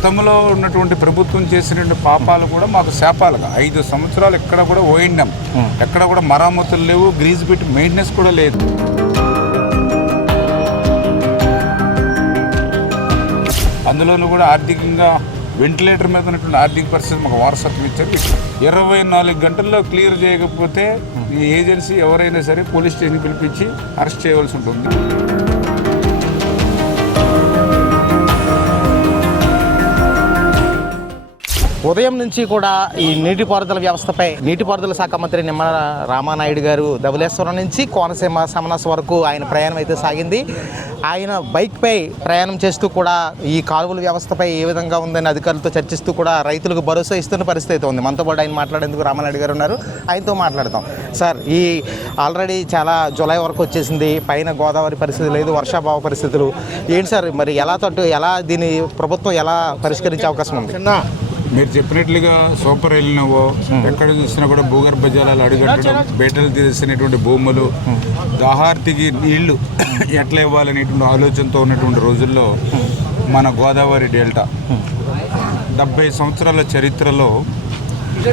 గతంలో ఉన్నటువంటి ప్రభుత్వం చేసినటువంటి పాపాలు కూడా మాకు శాపాలుగా 5 సంవత్సరాలు ఎక్కడ కూడా ఓయిండం, ఎక్కడ కూడా మరామతులు లేవు, గ్రీజ్ పెట్టి మెయింటెనెన్స్ కూడా లేదు. అందులోనూ కూడా ఆర్థికంగా వెంటిలేటర్ మీద ఉన్నటువంటి ఆర్థిక పరిస్థితి మాకు వారసత్వం ఇచ్చారు. 24 గంటల్లో క్లియర్ చేయకపోతే ఈ ఏజెన్సీ ఎవరైనా సరే పోలీస్ స్టేషన్ పిలిపించి అరెస్ట్ చేయవలసి ఉంటుంది. ఉదయం నుంచి కూడా ఈ నీటిపారుదల వ్యవస్థపై నీటిపారుదల శాఖ మంత్రి నిమ్మల రామానాయుడు గారు ధవళేశ్వరం నుంచి కోనసీమ సమనస్ వరకు ఆయన ప్రయాణం అయితే సాగింది. ఆయన బైక్పై ప్రయాణం చేస్తూ కూడా ఈ కాలువల వ్యవస్థపై ఏ విధంగా ఉందని అధికారులతో చర్చిస్తూ కూడా రైతులకు భరోసా ఇస్తున్న పరిస్థితి అయితే ఉంది. మనతో పాటు ఆయన మాట్లాడేందుకు రామానాయుడు గారు ఉన్నారు, ఆయనతో మాట్లాడతాం. సార్, ఈ ఆల్రెడీ చాలా జూలై వరకు వచ్చేసింది, పైన గోదావరి పరిస్థితి లేదు, వర్షాభావ పరిస్థితులు ఏంటి సార్? మరి ఎలా దీన్ని ప్రభుత్వం ఎలా పరిష్కరించే అవకాశం ఉంది? మీరు చెప్పినట్లుగా సూపర్ వెళ్ళినవో ఎక్కడ చూసినా కూడా భూగర్భ జలాలు అడుగట్టడం, బేటలు తీసినటువంటి భూములు, దాహార్తికి నీళ్లు ఎట్లా ఇవ్వాలనేటువంటి ఆలోచనతో ఉన్నటువంటి రోజుల్లో మన గోదావరి డెల్టా 70 సంవత్సరాల చరిత్రలో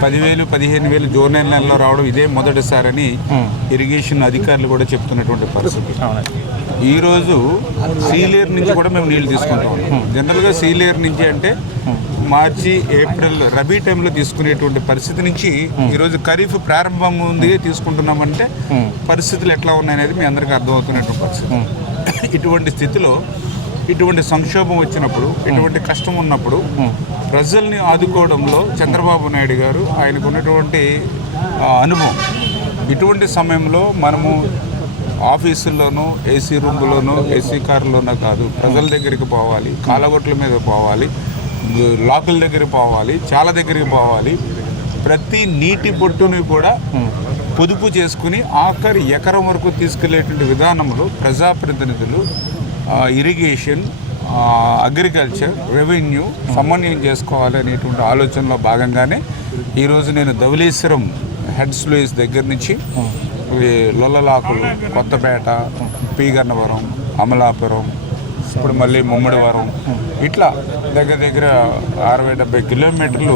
10,000, 15,000 జూన్ నెలలో రావడం ఇదే మొదటిసారని ఇరిగేషన్ అధికారులు కూడా చెప్తున్నటువంటి పరిస్థితి. ఈరోజు సీలేరు నుంచి కూడా మేము నీళ్లు తీసుకుంటాం. జనరల్గా సీలేరు నుంచి అంటే మార్చి, ఏప్రిల్ రబీ టైంలో తీసుకునేటువంటి పరిస్థితి నుంచి ఈరోజు ఖరీఫ్ ప్రారంభం ఉంది తీసుకుంటున్నామంటే పరిస్థితులు ఎట్లా ఉన్నాయనేది మీ అందరికీ అర్థమవుతున్నటువంటి పరిస్థితి. ఇటువంటి స్థితిలో ఇటువంటి సంక్షోభం వచ్చినప్పుడు, ఇటువంటి కష్టం ఉన్నప్పుడు ప్రజల్ని ఆదుకోవడంలో చంద్రబాబు నాయుడు గారు ఆయనకు ఉన్నటువంటి అనుభవం. ఇటువంటి సమయంలో మనము ఆఫీసుల్లోనూ, ఏసీ రూమ్లోనూ, ఏసీ కారులోనూ కాదు, ప్రజల దగ్గరికి పోవాలి, కాలగొట్ల మీద పోవాలి, లాకుల దగ్గరికి పోవాలి, చాలా దగ్గరికి పోవాలి. ప్రతి నీటి బొట్టుని కూడా పొదుపు చేసుకుని ఆఖరి ఎకరం వరకు తీసుకెళ్లేటువంటి విధానంలో ప్రజాప్రతినిధులు ఇరిగేషన్, అగ్రికల్చర్, రెవెన్యూ సమన్వయం చేసుకోవాలి అనేటువంటి ఆలోచనలో భాగంగానే ఈరోజు నేను ధవళేశ్వరం హెడ్ స్లూయిస్ దగ్గర నుంచి లొల్లలాకులు, కొత్తపేట, పీగన్నవరం, అమలాపురం, ఇప్పుడు మళ్ళీ ముమ్మడివరం, ఇట్లా దగ్గర 60-70 కిలోమీటర్లు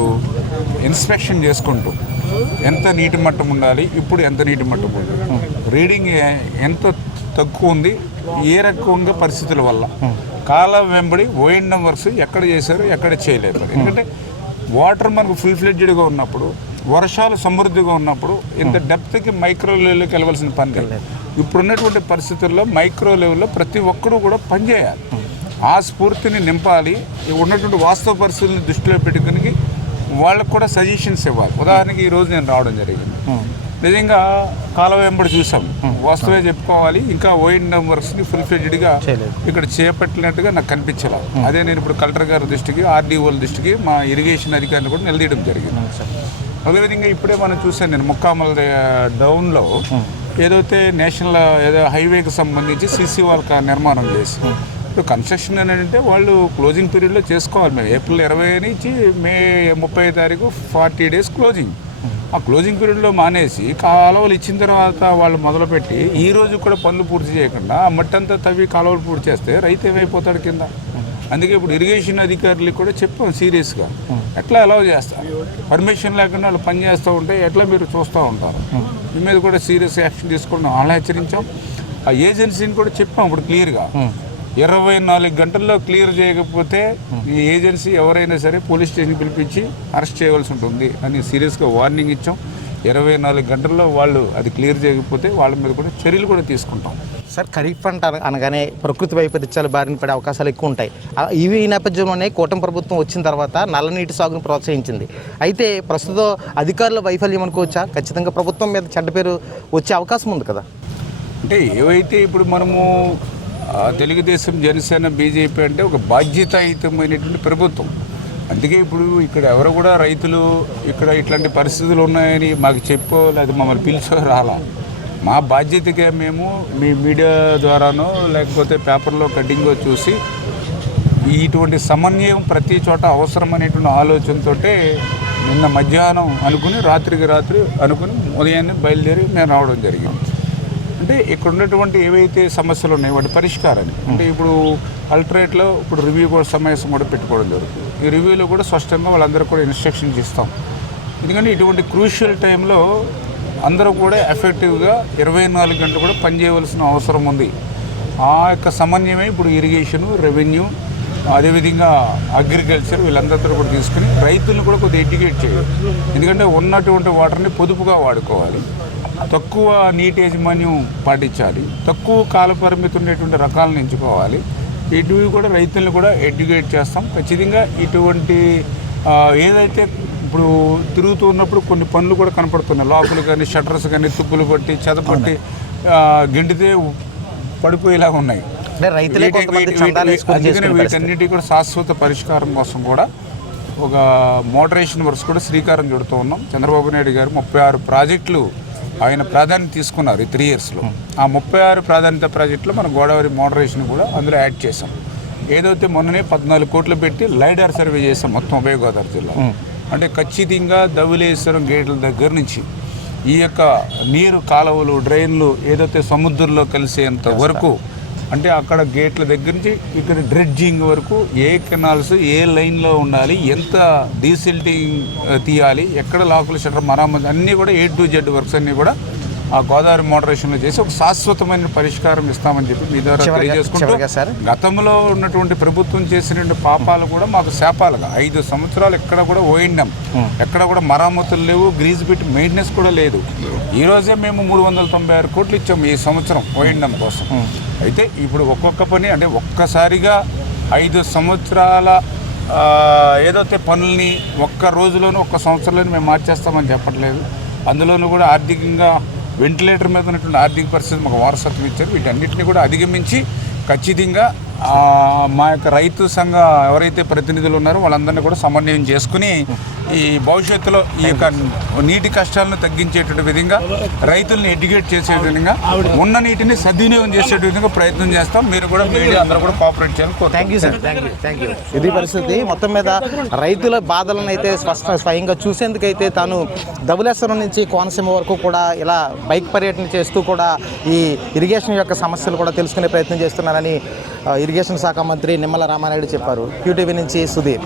ఇన్స్పెక్షన్ చేసుకుంటూ ఎంత నీటి మట్టం ఉండాలి, ఇప్పుడు ఎంత నీటి మట్టం ఉంది, రీడింగ్ ఎంత తక్కువ ఉంది, ఏ రకంగా పరిస్థితుల వల్ల కాలం వెంబడి ఓఎండ్ఎం వర్క్స్ ఎక్కడ చేశారు, ఎక్కడ చేయలేదు. ఎందుకంటే వాటర్ మనకు ఫుల్ ఫ్లెడ్జ్డ్గా ఉన్నప్పుడు, వర్షాలు సమృద్ధిగా ఉన్నప్పుడు ఇంత డెప్త్కి మైక్రో లెవెల్లోకి వెళ్ళవలసిన పని లేదు. ఇప్పుడున్నటువంటి పరిస్థితుల్లో మైక్రో లెవెల్లో ప్రతి ఒక్కరూ కూడా పనిచేయాలి. ఆ స్ఫూర్తిని నింపాలి. ఉన్నటువంటి వాస్తవ పరిస్థితులను దృష్టిలో పెట్టుకుని వాళ్ళకు కూడా సజెషన్స్ ఇవ్వాలి. ఉదాహరణకి ఈరోజు నేను రావడం జరిగింది. నిజంగా కాలువ వెంబడి చూసాం, వాస్తవే చెప్పుకోవాలి, ఇంకా ఓఎండ్ఎం వర్క్స్ని ఫుల్ ఫ్లెడ్జ్డ్గా ఇక్కడ చేపట్టినట్టుగా నాకు కనిపించాలి. అదే నేను ఇప్పుడు కలెక్టర్ గారి దృష్టికి, ఆర్డీఓల దృష్టికి, మా ఇరిగేషన్ అధికారులు కూడా నిలదీయడం జరిగింది. అదేవిధంగా ఇప్పుడే మనం చూసాను, నేను ముక్కామల డౌన్లో ఏదైతే నేషనల్ హైవేకి సంబంధించి సీసీ వాల్ నిర్మాణం చేసి ఇప్పుడు కన్స్ట్రక్షన్ అంటే వాళ్ళు క్లోజింగ్ పీరియడ్లో చేసుకోవాలి. మేము ఏప్రిల్ 20 నుంచి మే 30 తారీఖు 40 days క్లోజింగ్. ఆ క్లోజింగ్ పీరియడ్లో మానేసి కాలువలు ఇచ్చిన తర్వాత వాళ్ళు మొదలుపెట్టి ఈ రోజు కూడా పనులు పూర్తి చేయకుండా ఆ మట్టంతా తవ్వి కాలువలు పూర్తి చేస్తే రైతు ఏమైపోతాడు కింద. అందుకే ఇప్పుడు ఇరిగేషన్ అధికారులకు కూడా చెప్పాం సీరియస్గా, ఎట్లా అలౌ చేస్తారు, పర్మిషన్ లేకుండా వాళ్ళు పని చేస్తూ ఉంటే ఎట్లా మీరు చూస్తూ ఉంటారు. మీ మీద కూడా సీరియస్ యాక్షన్ తీసుకుంటాం, అలా హెచ్చరించాం. ఆ ఏజెన్సీని కూడా చెప్పాం ఇప్పుడు క్లియర్గా, 24 గంటల్లో క్లియర్ చేయకపోతే ఈ ఏజెన్సీ ఎవరైనా సరే పోలీస్ స్టేషన్ పిలిపించి అరెస్ట్ చేయవలసి ఉంటుంది అని సీరియస్గా వార్నింగ్ ఇచ్చాం. 24 గంటల్లో వాళ్ళు అది క్లియర్ చేయకపోతే వాళ్ళ మీద కూడా చర్యలు కూడా తీసుకుంటాం. సార్, ఖరీఫ్ పంట అనగానే ప్రకృతి వైపరీత్యాలు బారిన పడే అవకాశాలు ఎక్కువ ఉంటాయి. ఈ నేపథ్యంలోనే కూటమి ప్రభుత్వం వచ్చిన తర్వాత నల్లనీటి సాగును ప్రోత్సహించింది. అయితే ప్రస్తుతం అధికారుల వైఫల్యం అనుకోవచ్చా? ఖచ్చితంగా ప్రభుత్వం మీద చెడ్డ పేరు వచ్చే అవకాశం ఉంది కదా. అంటే ఏవైతే ఇప్పుడు మనము తెలుగుదేశం, జనసేన, బీజేపీ అంటే ఒక బాధ్యతాయుతమైనటువంటి ప్రభుత్వం. అందుకే ఇప్పుడు ఇక్కడ ఎవరు కూడా రైతులు ఇక్కడ ఇట్లాంటి పరిస్థితులు ఉన్నాయని మాకు చెప్పో లేదా మమ్మల్ని పిలిచో రాలా. మా బాధ్యతగా మేము మీ మీడియా ద్వారానో లేకపోతే పేపర్లో కటింగో చూసి ఇటువంటి సమన్వయం ప్రతి చోట అవసరం అనేటువంటి ఆలోచనతో నిన్న మధ్యాహ్నం అనుకుని రాత్రికి రాత్రి అనుకుని ఉదయాన్నే బయలుదేరి మేము రావడం జరిగింది. అంటే ఇక్కడ ఉన్నటువంటి ఏవైతే సమస్యలు ఉన్నాయో వాటి పరిష్కారాన్ని, అంటే ఇప్పుడు కలెక్టరేట్లో ఇప్పుడు రివ్యూ కూడా సమావేశం కూడా పెట్టుకోవడం జరుగుతుంది. ఈ రివ్యూలో కూడా స్పష్టంగా వాళ్ళందరూ కూడా ఇన్స్ట్రక్షన్స్ ఇస్తాం. ఎందుకంటే ఇటువంటి క్రూషియల్ టైంలో అందరూ కూడా ఎఫెక్టివ్గా 24 గంటలు కూడా పనిచేయవలసిన అవసరం ఉంది. ఆ యొక్క సమన్వయమే ఇప్పుడు ఇరిగేషను, రెవెన్యూ, అదేవిధంగా అగ్రికల్చర్ వీళ్ళందరితో కూడా తీసుకుని రైతులను కూడా కొద్దిగా ఎడ్యుకేట్ చేయాలి. ఎందుకంటే ఉన్నటువంటి వాటర్ని పొదుపుగా వాడుకోవాలి, తక్కువ నీటి యాజమాన్యం పాటించాలి, తక్కువ కాల పరిమితి ఉండేటువంటి రకాలను ఎంచుకోవాలి. ఇటువి కూడా రైతులను కూడా ఎడ్యుకేట్ చేస్తాం. ఖచ్చితంగా ఇటువంటి ఏదైతే ఇప్పుడు తిరుగుతూ ఉన్నప్పుడు కొన్ని పనులు కూడా కనపడుతున్నాయి, లాకులు కానీ షట్టర్స్ కానీ తుప్పులు పట్టి చెదపట్టి గెంటితే పడిపోయేలాగా ఉన్నాయి. అందుకనే వీటన్నిటి కూడా శాశ్వత పరిష్కారం కోసం కూడా ఒక మోడరేషన్ వర్క్స్ కూడా శ్రీకారం చుడుతూ ఉన్నాం. చంద్రబాబు నాయుడు గారు 36 ప్రాజెక్టులు ఆయన ప్రాధాన్యత తీసుకున్నారు ఈ 3 ఇయర్స్లో. ఆ 36 ప్రాధాన్యత ప్రాజెక్టులో మన గోదావరి మోడరేషన్ కూడా అందులో యాడ్ చేసాం. ఏదైతే మొన్ననే 14 కోట్లు పెట్టి లైడార్ సర్వే చేసాం మొత్తం ఉభయ గోదావరి జిల్లా. అంటే ఖచ్చితంగా ధవళేశ్వరం గేట్ల దగ్గర నుంచి ఈ యొక్క నీరు కాలువలు, డ్రైన్లు ఏదైతే సముద్రంలో కలిసేంత వరకు, అంటే అక్కడ గేట్ల దగ్గర నుంచి ఇక్కడ డ్రెడ్జింగ్ వరకు ఏ కెనాల్స్ ఏ లైన్లో ఉండాలి, ఎంత డీసిల్టింగ్ తీయాలి, ఎక్కడ లాకులు షట్టర్ మరామతి అన్నీ కూడా A to Z వర్క్స్ అన్నీ కూడా ఆ గోదావరి మోడరేషన్లో చేసి ఒక శాశ్వతమైన పరిష్కారం ఇస్తామని చెప్పి మీ ద్వారా తెలియజేసుకుంటూ, గతంలో ఉన్నటువంటి ప్రభుత్వం చేసినటువంటి పాపాలు కూడా మాకు శాపాలుగా 5 సంవత్సరాలు ఎక్కడ కూడా ఓఎండం, ఎక్కడ కూడా మరామతులు లేవు, గ్రీజ్ పెట్టి మెయింటెనెన్స్ కూడా లేదు. ఈరోజే మేము 396 కోట్లు ఇచ్చాము ఈ సంవత్సరం ఓఎండం కోసం. అయితే ఇప్పుడు ఒక్కొక్క పని అంటే ఒక్కసారిగా 5 సంవత్సరాల ఏదైతే పనుల్ని ఒక్క రోజులోనూ ఒక్క సంవత్సరంలోనూ మేము మార్చేస్తామని చెప్పట్లేదు. అందులోనూ కూడా ఆర్థికంగా వెంటిలేటర్ మీద ఉన్నటువంటి ఆర్థిక పరిస్థితి మాకు వారసత్వం ఇచ్చారు. వీటన్నిటిని కూడా అధిగమించి ఖచ్చితంగా మా యొక్క రైతు సంఘ ఎవరైతే ప్రతినిధులు ఉన్నారో వాళ్ళందరినీ కూడా సమన్వయం చేసుకుని ఈ భవిష్యత్తులో ఈ యొక్క నీటి కష్టాలను తగ్గించేటువంటి విధంగా రైతుల్ని ఎడ్యుకేట్ చేసే విధంగా ఉన్న నీటిని సద్వినియోగం చేసే విధంగా ప్రయత్నం చేస్తాం. మీరు కూడా మీడియా అందరూ కూడా కోఆపరేట్ చేయాలి. Thank you sir. Thank you. ఇది పరిస్థితి. మొత్తం మీద రైతుల బాధలను అయితే స్వయంగా చూసేందుకైతే తాను ధవళేశ్వరం నుంచి కోనసీమ వరకు కూడా ఇలా బైక్ పర్యటన చేస్తూ కూడా ఈ ఇరిగేషన్ యొక్క సమస్యలు కూడా తెలుసుకునే ప్రయత్నం చేస్తున్నారని ఇరిగేషన్ శాఖ మంత్రి నిమ్మల రామానాయుడు చెప్పారు. QTV నుంచి సుధీర్.